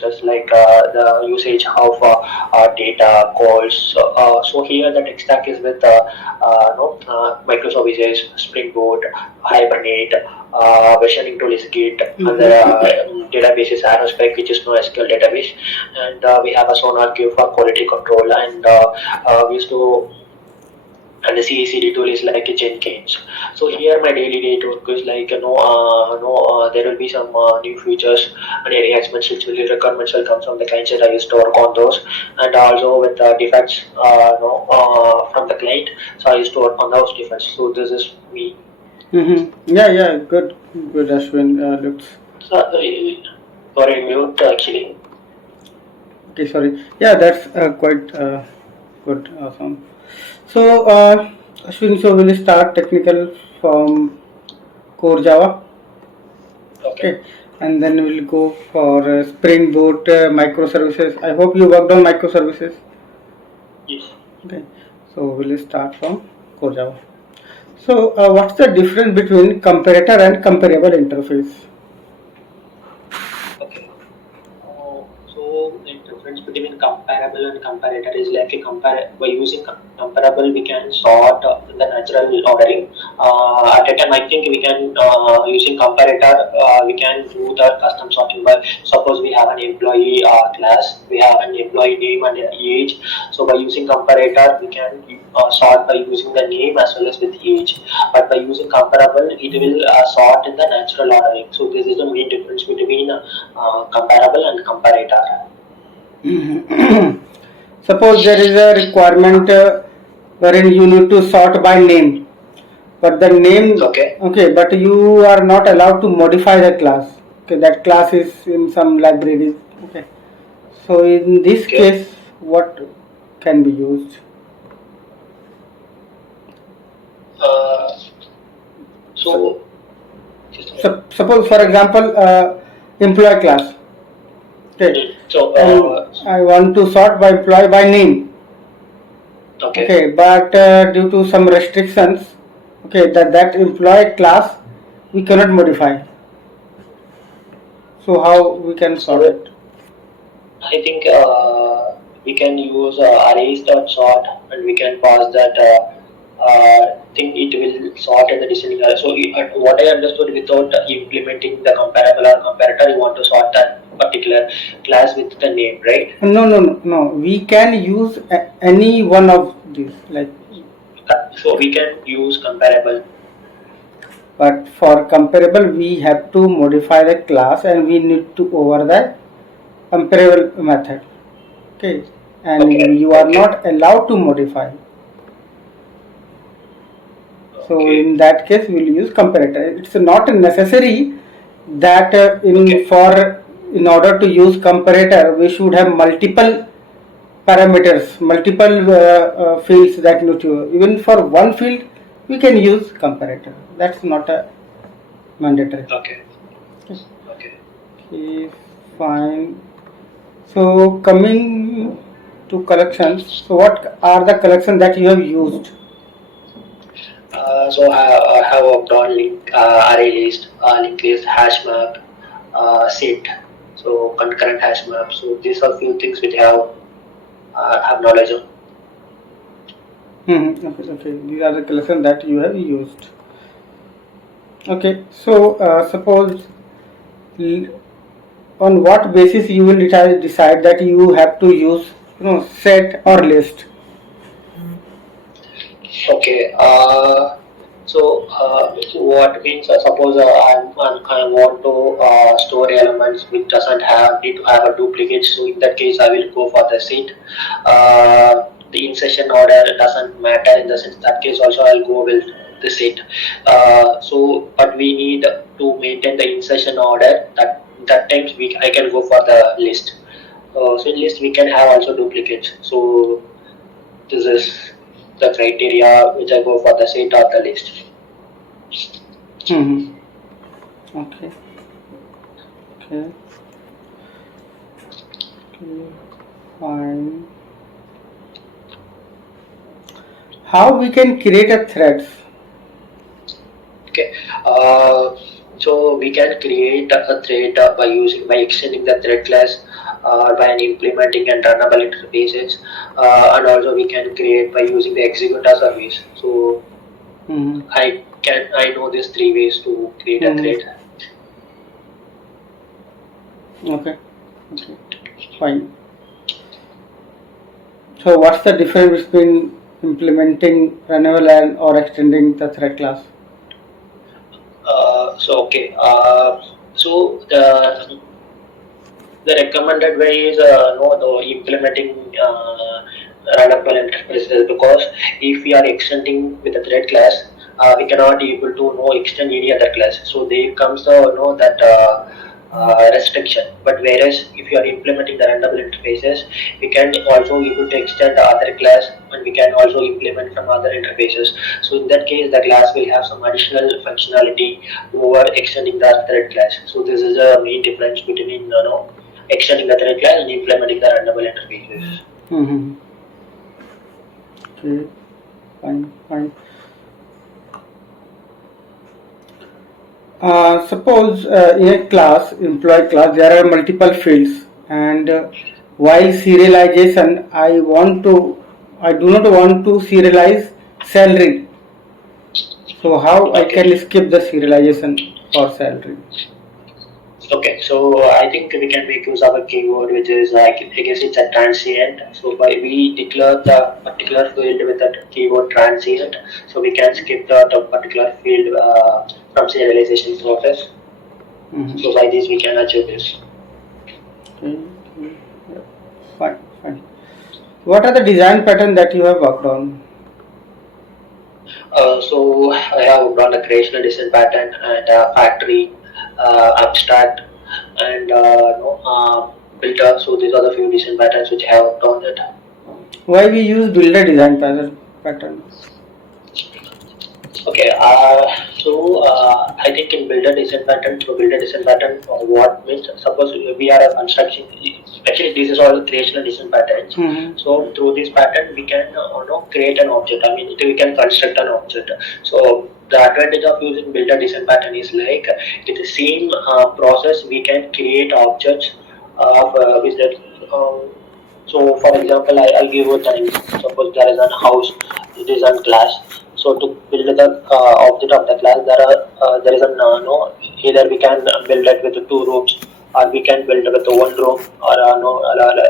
just like the usage of data calls. So here the tech stack is with Microservices, Spring Boot, Hibernate, versioning tool is Git, and the database is Aerospec, which is NoSQL database, and we have a Sonar queue for quality control, and we used to, and the CACD tool is like a Jenkins. So here my daily day work is like there will be some new features and enhancements which will requirements will come from the client side. I used to work on those, and also with defects from the client. So I used to work on those defects. So this is me. Yeah, good, Ashwin. Looks. Sorry, mute actually. Okay, sorry. Yeah, that's quite good, awesome. So, Ashwin, so we'll start technical from core Java. Okay. And then we'll go for Spring Boot, microservices. I hope you worked on microservices. Yes. Okay. So we'll start from core Java. So, what's the difference between comparator and comparable interface? Okay. So the difference between comparable and comparator is like by using comparable we can sort in the natural ordering. At a time I think we can using comparator we can do the custom sorting. By suppose we have an employee class, we have an employee name and an age. So by using comparator we can sort by using the name as well as with age. But by using comparable it will sort in the natural ordering. So this is the main difference between comparable and comparator. Suppose there is a requirement wherein you need to sort by name, but the name okay, but you are not allowed to modify the class. Okay, that class is in some libraries. Okay, so in this case, what can be used? Suppose, for example, employee class. Okay. So I want to sort by employee by name. Okay, but due to some restrictions, okay, that employee class we cannot modify. So how we can sort it? I think we can use arrays.sort and we can pass that thing, it will sort in the descending order. So what I understood, without implementing the comparable or comparator, you want to sort that particular class with the name, right? No. We can use any one of these, like. So we can use comparable. But for comparable, we have to modify the class and we need to over the comparable method. Okay, and you are not allowed to modify. So in that case, we will use comparator. It's not necessary that in order to use comparator, we should have multiple parameters, multiple fields that need to. Even for one field, we can use comparator. That's not a mandatory. Okay, fine. So coming to collections, so what are the collections that you have used? So I have worked on array list, linked list, hash map, set, so concurrent hash map. So these are few things which I have knowledge of. Okay. These are the collections that you have used. Okay. So suppose on what basis you will decide that you have to use set or list? Okay. So what means? Suppose I want to store elements which doesn't need to have a duplicate. So in that case, I will go for the set. The insertion order doesn't matter in the sense. That case also I'll go with the set. But we need to maintain the insertion order. That times I can go for the list. So in list we can have also duplicates. So this is the criteria which I go for the set or the list. Okay. Fine. How we can create a threads? Okay. So we can create a thread by extending the thread class. by implementing and runnable interfaces, and also we can create by using the executor service. So I know these three ways to create a thread. Okay. Fine. So what's the difference between implementing runnable and or extending the thread class? So the recommended way is the implementing runnable interfaces, because if we are extending with a thread class, we cannot able to extend any other class. So there comes the that restriction. But whereas if you are implementing the runnable interfaces, we can also able to extend the other class, and we can also implement from other interfaces. So in that case, the class will have some additional functionality over extending the thread class. So this is the main difference between extending the thread class and implementing the runnable interfaces. Okay, fine. Suppose in a class, employee class, there are multiple fields, and while serialization, I do not want to serialize salary. So how I can skip the serialization for salary? Okay, so I think we can make use of a keyword which is I guess it's a transient. So by we declare the particular field with that keyword transient, so we can skip the particular field from serialization process. So by this we can achieve this. Fine. What are the design pattern that you have worked on? So I have worked on the creational design pattern and factory, abstract, and builder. So these are the few design patterns which I have worked on it. Why we use builder design pattern? Okay, I think in builder design pattern, what means, suppose we are a construction, actually this is all creational design patterns. So through this pattern, we can create an object. I mean, we can construct an object. So the advantage of using builder design pattern is like in the same process we can create objects of with that. So for example, I'll give you an example. Suppose there is a house, it is on class. So to build the object of the class, there is a no, either we can build it with two rooms, or we can build with one room, or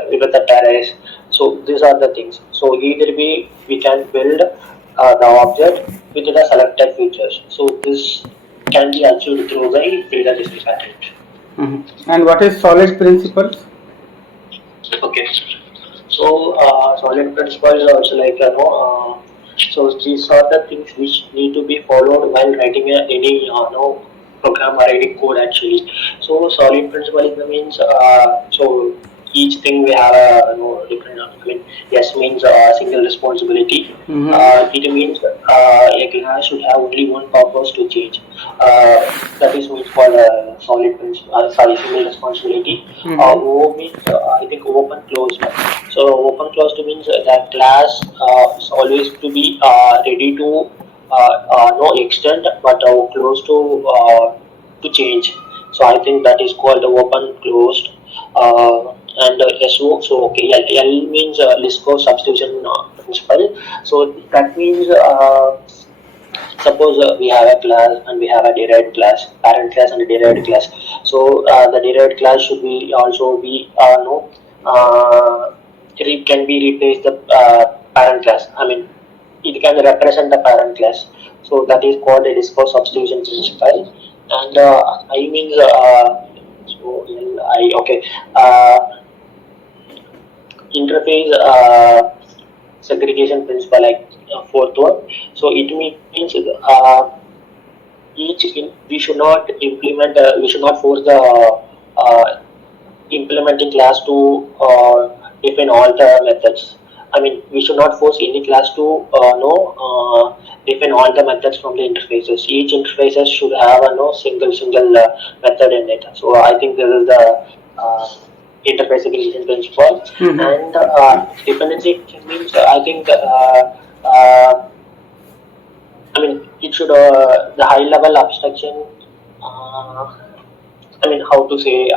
with a terrace. So these are the things. So either we can build the object within the selected features. So this can be achieved through the builder design pattern. And what is solid principles? Okay. So solid principles are also like so these are the things which need to be followed while writing any program or any code actually. So solid principle is the means so each thing we have a different. I mean, yes means single responsibility. It means a class should have only one purpose to change. That is means called solid principle. Sorry, single responsibility. O means I think open closed. So open closed means that class is always to be ready to no extend, but close to change. So I think that is called open closed. And so okay, L means Lisco substitution principle. So that means suppose we have a class and we have a derived class, parent class and a derived class. So the derived class should be also be no it can be replaced the parent class. I mean, it can represent the parent class. So that is called a discourse substitution principle. And I means so I okay interface segregation principle, like fourth one. So it means we should not implement we should not force the implementing class to define all the methods. I mean, we should not force any class to define all the methods from the interfaces. Each interfaces should have a single method in it. So I think this is the interface segregation principle. And dependency means I think I mean, it should the high level abstraction. I mean, how to say?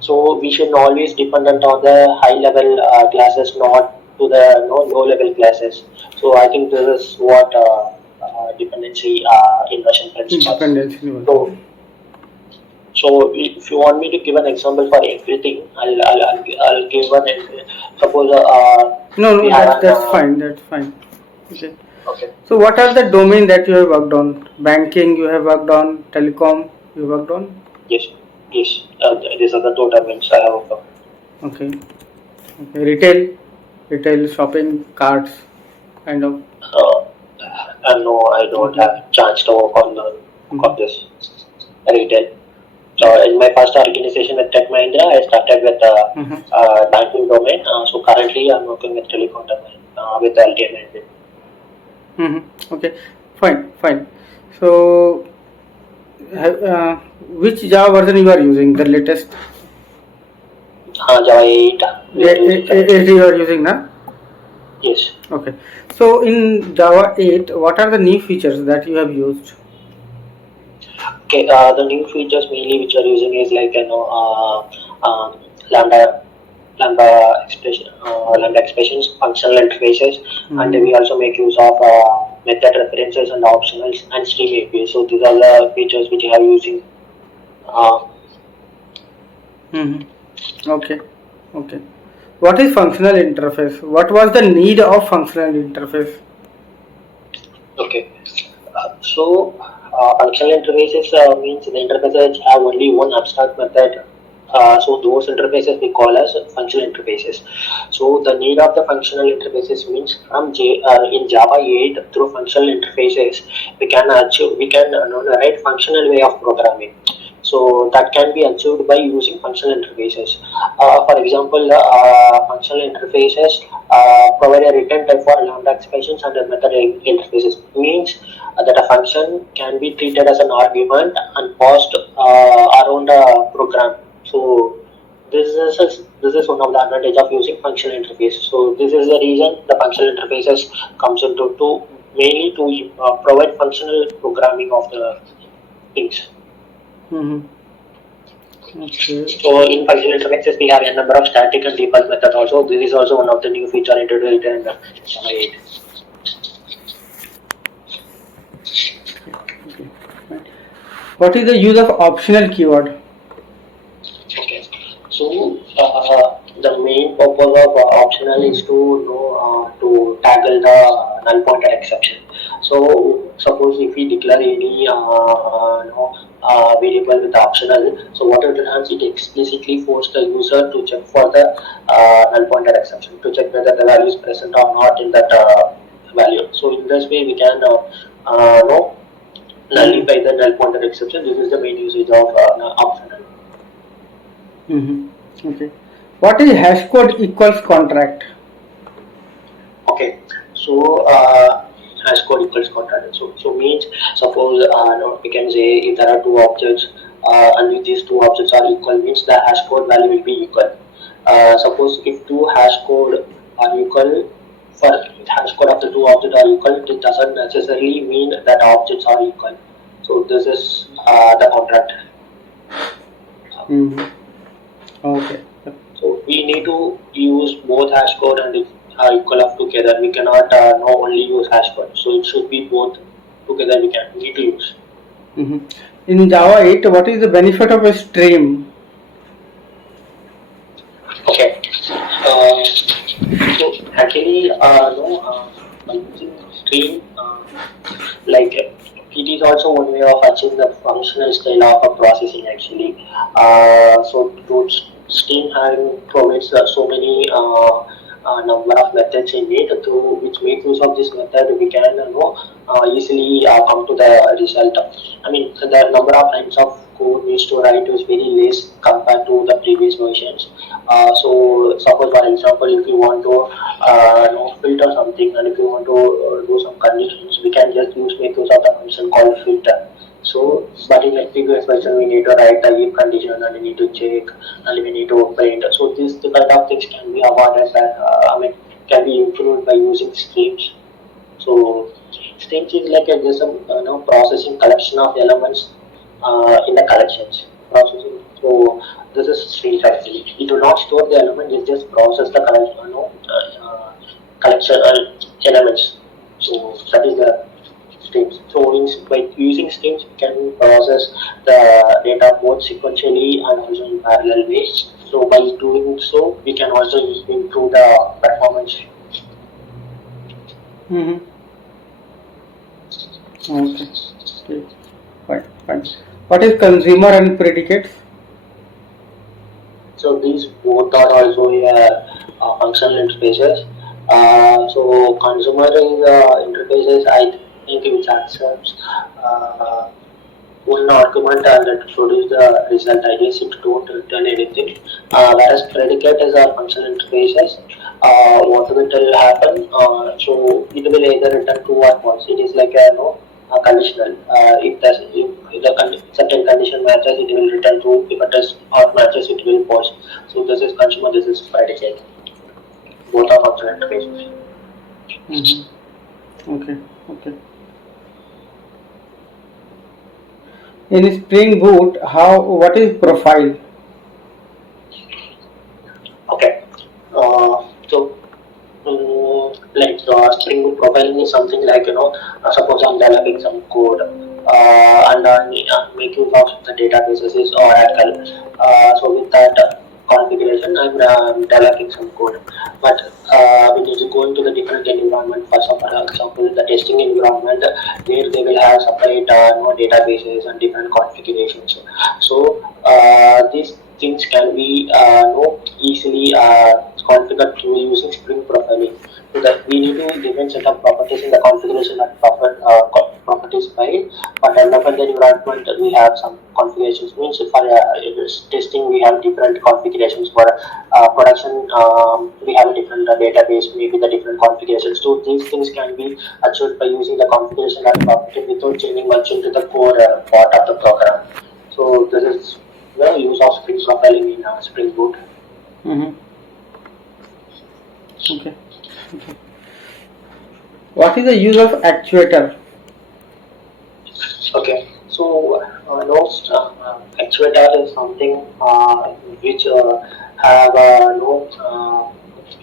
So we should always dependent on the high level classes, not to the low level classes. So I think this is what dependency inversion principle. Dependency. So if you want me to give an example for everything, I'll give one. Suppose no, that's fine. That's fine. Okay. Okay. So what are the domain that you have worked on? Banking you have worked on, telecom you worked on? Yes, yes. These are the two domains I have worked on. Okay. Okay. Retail shopping carts kind of. No, I don't have chance to work on this retail. So in my first organization with Tech Mahindra, I started with banking domain. So currently I'm working with telecom domain with LTE. Okay, fine. So, which Java version you are using? The latest? Java 8. 8 you are using, na? Yes. Okay. So in Java 8, what are the new features that you have used? Okay, the new features mainly which are using is like lambda expressions, functional interfaces, and we also make use of method references and optionals and stream API. So these are the features which I have using. Okay. What is functional interface? What was the need of functional interface? Okay. So functional interfaces means the interfaces have only one abstract method. So those interfaces we call as functional interfaces. So the need of the functional interfaces means in Java 8 through functional interfaces we can write functional way of programming. So that can be achieved by using functional interfaces. For example, functional interfaces provide a written type for lambda expressions and method interfaces. Means that a function can be treated as an argument and passed around a program. So this is one of the advantage of using functional interfaces. So this is the reason the functional interfaces comes into mainly to provide functional programming of the things. Okay. So in functional interfaces we have a number of static and default methods also. This is also one of the new feature introduced in Java 8. What is the use of optional keyword? Okay. So the main purpose of optional is to tackle the null pointer exception. So suppose if we declare any variable with optional, so what it does, it explicitly forces the user to check for the null pointer exception, to check whether the value is present or not in that value. So in this way we can nullify the null pointer exception. This is the main usage of optional. Okay. What is hashcode equals contract? Okay. So hashcode equals contract. So means suppose we can say if there are two objects and if these two objects are equal, means the hashcode value will be equal. Suppose if two hashcode are equal, for hashcode of the two objects are equal, it doesn't necessarily mean that objects are equal. So this is the contract. Okay. So we need to use both hashcode and equal up together. We cannot only use hashcode. So it should be both together. We need to use. In Java 8, what is the benefit of a stream? Okay. So actually, by using stream, like it is also one way of achieving the functional style of a processing actually. So to stream having provides so many number of methods in it, through which make use of this method we can easily come to the result. I mean the number of lines of code needs to write is very less compared to the previous versions. So suppose for example if you want to filter something, and if you want to do some conditions, we can just make use of the function called filter. So, but in the previous version, we need to write the if condition, and we need to check, and we need to print. So, the kind of things can be avoided, and can be improved by using streams. So, streams is like just a processing collection of elements in the collections. Processing So this is streams actually. It will not store the element; it just process the collection elements. So that is the streams. So by using streams, we can process the data both sequentially and also in parallel ways. So by doing so, we can also improve the performance. Mm-hmm. Okay. Okay. Fine. Fine. What is consumer and predicates? So these both are also functional interfaces. So consumer interfaces, I think which accepts one argument and it produce the result. I guess it don't return anything. Whereas predicate is a functional interfaces. What will happen? So it will either return true or false. It is like a conditional. If the certain condition matches, it will return true. If it does not matches, it will false. So this is consumer. This is predicate. Both are functional interfaces. Mm-hmm. Okay. Okay. In Spring Boot, what is profile? Okay. So like Spring Boot profiling is something like suppose I'm developing some code and I'm making use of the databases is Oracle. So with that configuration, I'm developing some code. But we need to go into the different environment. For example, the testing environment where they will have separate databases and different configurations. So these things can be easily configured through using Spring profiling. So that we need to different set of properties in the configuration and properties file. For development environment, we have some configurations. Means for testing, we have different configurations. For production, we have a different database, maybe the different configurations. So these things can be achieved by using the configuration and property without changing much into the core part of the program. So this is the use of Spring profiling in Spring Boot. Mm-hmm. Okay. Okay. What is the use of Actuator? Okay, so Actuator is something which have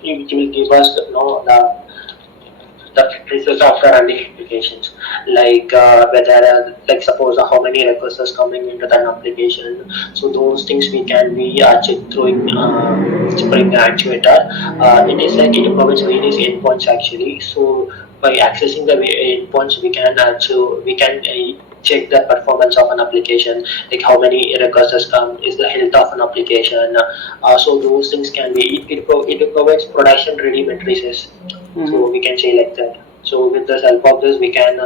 which will give us the results after running applications, like whether like suppose how many requests is coming into that application. So those things we can be checked through Spring Actuator. It is like it provides various endpoints actually. So by accessing the endpoints, we can check the performance of an application, like how many requests has come, is the health of an application. So those things can be it provides production ready matrices. So we can say like that. So with the help of this, we can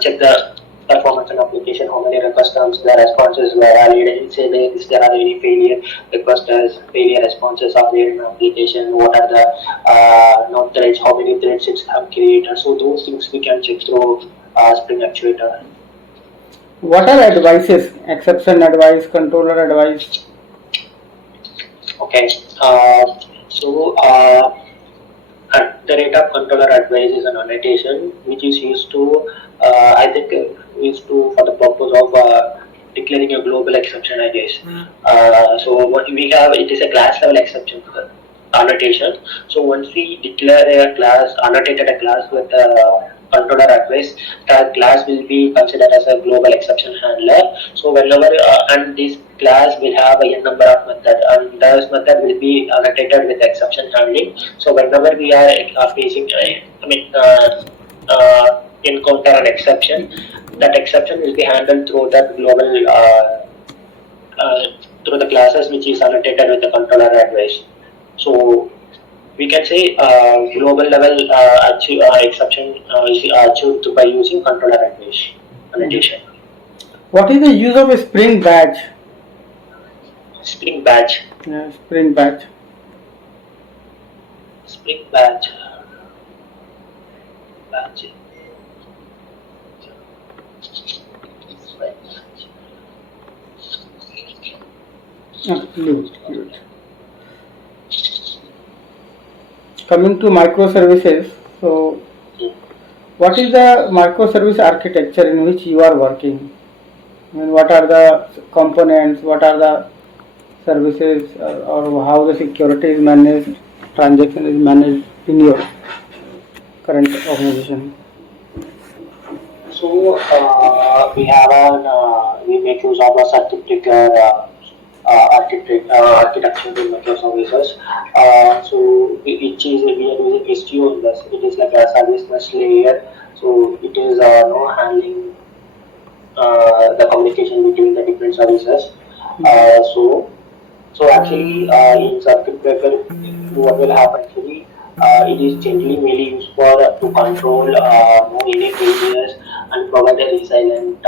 check the performance and application, how many request comes, the responses were valid, and say if there are any failure requests, failure responses are there in the application, what are the threads, how many threads it's have created. So those things we can check through Spring Actuator. What are advices? Exception advice, controller advice. Okay. So at the rate of controller advice is an annotation which is used to, I think, used to for the purpose of declaring a global exception, I guess. So what we have, it is a class level exception annotation. So once we declare a class, annotated a class with a controller advice, that class will be considered as a global exception handler. So whenever and this class will have a n number of method, and this method will be annotated with exception handling. So whenever we are facing, encounter an exception, that exception will be handled through that global through the classes which is annotated with the controller advice. So we can say global level exception is achieved by using controller advice annotation. What is the use of a Spring Batch? Spring Batch. Yeah, Spring Batch. Spring Batch. Batch. Leave it. Coming to microservices, so what is the microservice architecture in which you are working? I mean, what are the components? What are the services, or how the security is managed, transaction is managed in your current organization? So we make use of a certificate architecture in microservices. Which is we are using STO in this. It is like a service mesh layer. So it is handling the communication between the different services. Uh, so actually, in circuit breaker, what will happen actually? It is generally mainly used for to control any failures and provide a resilient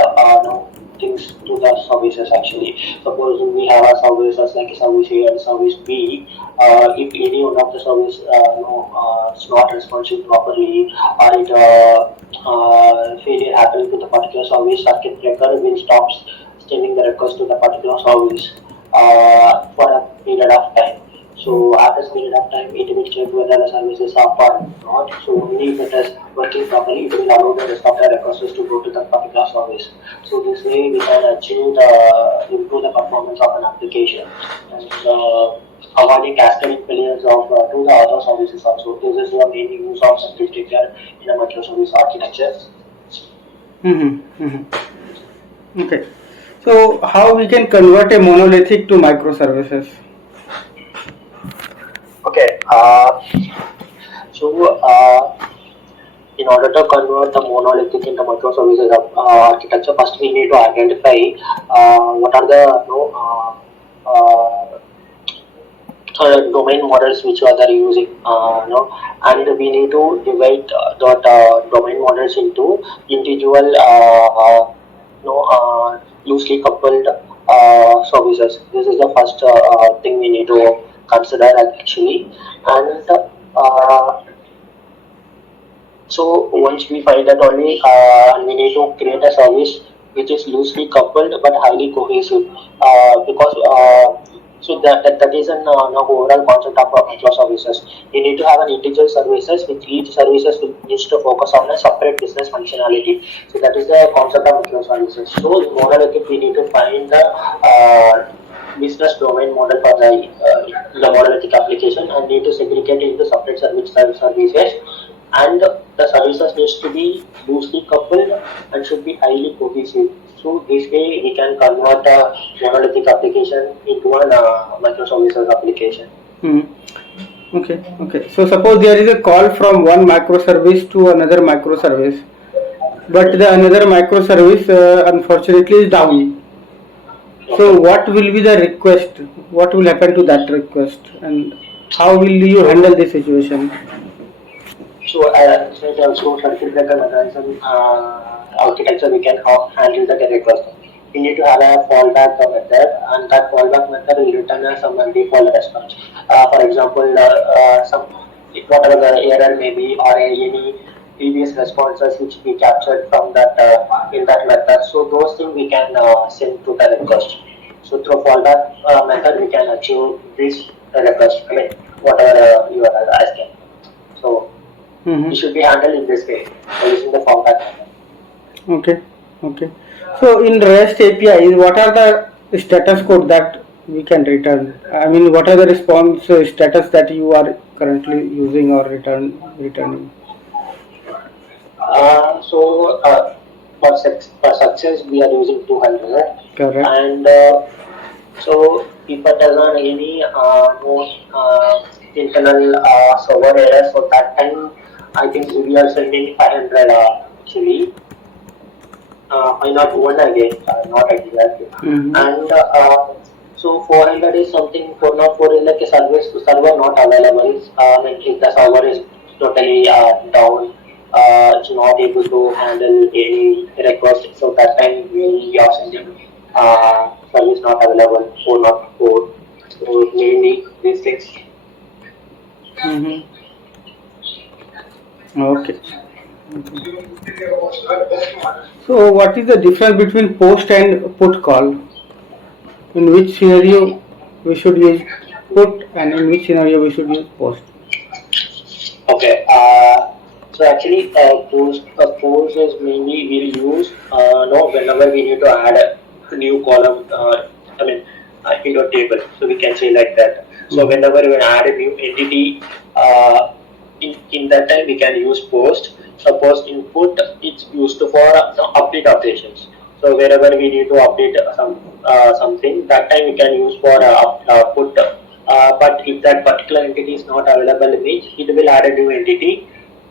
things to the services actually. Suppose we have a services like a service A and service B. If any one of the service is not responsive properly, or it failure happens to the particular service, circuit breaker will stop sending the request to the particular service for a period of time. So after a period of time, it will check whether the services are up or not. So only if it is working properly, it will allow the rest of the requests to go to the particular service. So this way we can achieve improve the performance of an application and avoiding cascading failures of to the other services also. This is the main use of certificate in a microservice architecture. Mm-hmm. Mm-hmm. Okay. So how we can convert a monolithic to microservices? Okay. So in order to convert the monolithic into microservices architecture, first we need to identify what are the domain models which are they using, and we need to divide that domain models into individual loosely coupled services. This is the first thing we need to consider actually, and so once we find that only, we need to create a service which is loosely coupled but highly cohesive, because that is an overall concept of microservices. You need to have an individual services which each services will needs to focus on a separate business functionality. So that is the concept of microservices. So in monolithic we need to find the business domain model for the monolithic application and need to segregate into separate services, and the services needs to be loosely coupled and should be highly cohesive. So this way we can convert a monolithic application into a microservices application. Hmm. Okay. Okay. So suppose there is a call from one microservice to another microservice, but the another microservice unfortunately is down. So what will be the request? What will happen to that request, and how will you handle this situation? So circuit breaker mechanism architecture, we can handle the request. We need to have a fallback method, and that fallback method will return as some default response. For example, some whatever the error may be, or any previous responses which we captured from that in that method. So those things we can send to the request. So through fallback method, we can achieve this request. I mean, whatever you are asking. So it should be handled in this way using the fallback method. Okay. Okay. So in REST APIs, what are the status code that we can return? I mean, what are the response status that you are currently using or returning? For success, we are using 200. Correct. And so if it doesn't any no internal server error, so that time I think we are sending 500 actually. I not one again, not exactly. And so 400 is something, 404 is like a server not available. Like if the server is totally down, it's not able to handle any request. So that time we are sending service not available, 404. So mainly these things. Okay. So what is the difference between post and put call? In which scenario we should use put, and in which scenario we should use post? Okay. So actually, post is mainly we'll use no whenever we need to add new column. In a table. So we can say like that. So whenever we add a new entity, in that time we can use post. Suppose input it's used for some update operations. So wherever we need to update something, that time we can use for put. But if that particular entity is not available, means it will add a new entity.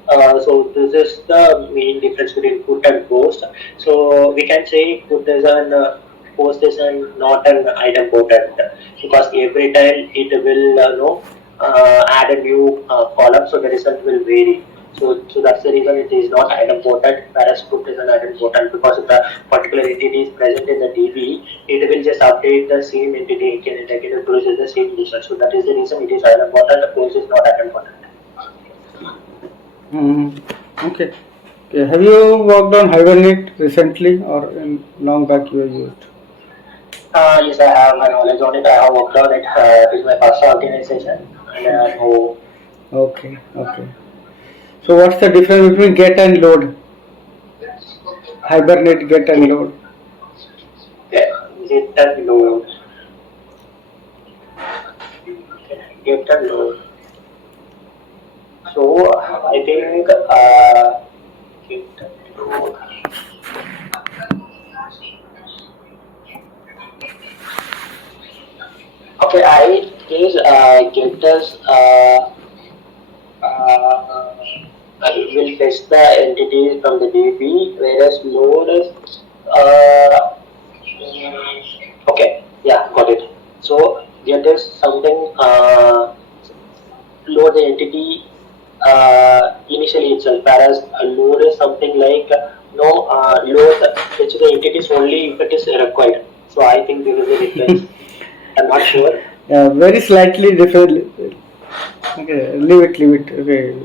So this is the main difference between put and post. So we can say put is an post is not an idempotent, because every time it will add a new column, so the result will vary. So that's the reason it is not idempotent, whereas put is an idempotent, because if the particular entity is present in the DB, it will just update the same entity again and again and produces the same result. So that is the reason it is idempotent. The post is not idempotent. Okay. Okay. Have you worked on Hibernate recently or in long back you have used? Yes, I have my knowledge on it. I have worked on it. It is my first organization, and I know. Okay. Okay. So what's the difference between get and load? Hibernate, get and load. Get and load. Get and load. So I think get and load. Okay, I guess get us will fetch the entities from the DB, whereas load is okay, yeah, got it. So get is something load the entity initially itself, whereas a load is something like load fetch the entities only if it is required. So I think this is the difference. I'm not sure. Yeah, very slightly different. Okay, leave it. Okay,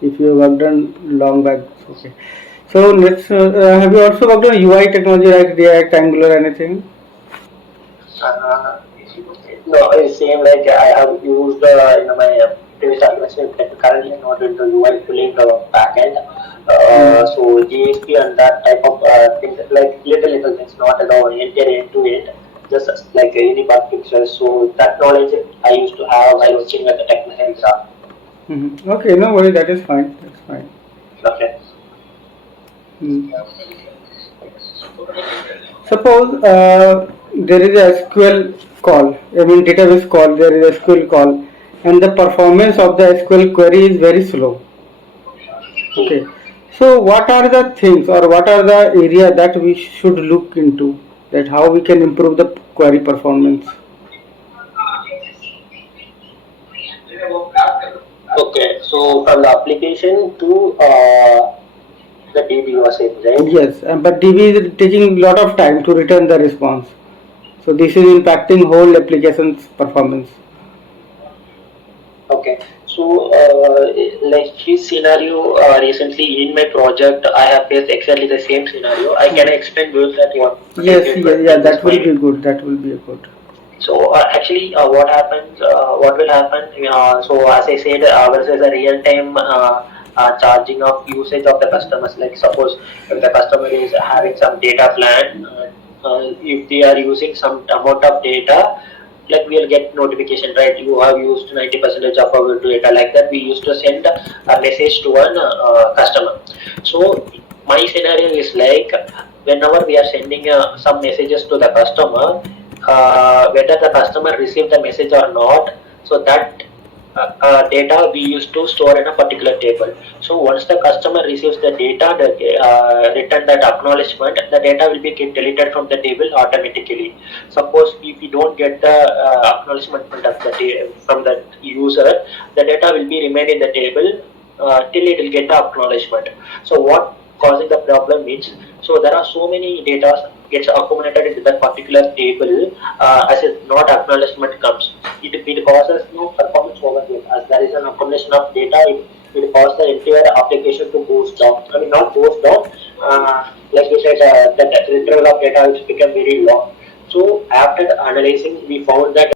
if you worked on long back, okay. So let's. Have you also worked on UI technology like React, Angular, anything? Uh, no, it's same like I have used in my previous organization. Currently, I'm not into UI fully into backend. So GSP and that type of things, like little things, not at all end to end, just like any bug fixes. So that knowledge I used to have while working at the technical graph. Okay, no worry, that is fine. That's fine. Okay. Suppose there is a SQL call, database call, there is a SQL call, and the performance of the SQL query is very slow. Okay, so what are the things or what are the area that we should look into, that how we can improve the query performance? Okay, so from the application to the DB was it, right? Yes, but DB is taking a lot of time to return the response. So this is impacting whole application's performance. Okay, so like this scenario recently in my project, I have faced exactly the same scenario. I can explain both that one. Yes, yeah, that will be good. That will be good. So actually, what happens? What will happen? So as I said, ours is a real-time charging of usage of the customers. Like suppose if the customer is having some data plan, if they are using some amount of data, like we'll get notification, right? You have used 90% of our data. Like that, we used to send a message to one customer. So my scenario is like whenever we are sending some messages to the customer, whether the customer received the message or not, so that data we used to store in a particular table. So once the customer receives the data, return that acknowledgement, the data will be get deleted from the table automatically. Suppose if you don't get the acknowledgement from the user, the data will be remain in the table till it will get the acknowledgement. So what causing the problem is, so there are so many data gets accumulated into that particular table as a not acknowledgement comes. It causes no performance over here, as there is an accumulation of data. It causes the entire application to goes down. I mean not goes down. Like you said, the retrieval of data which become very long. So after analyzing, we found that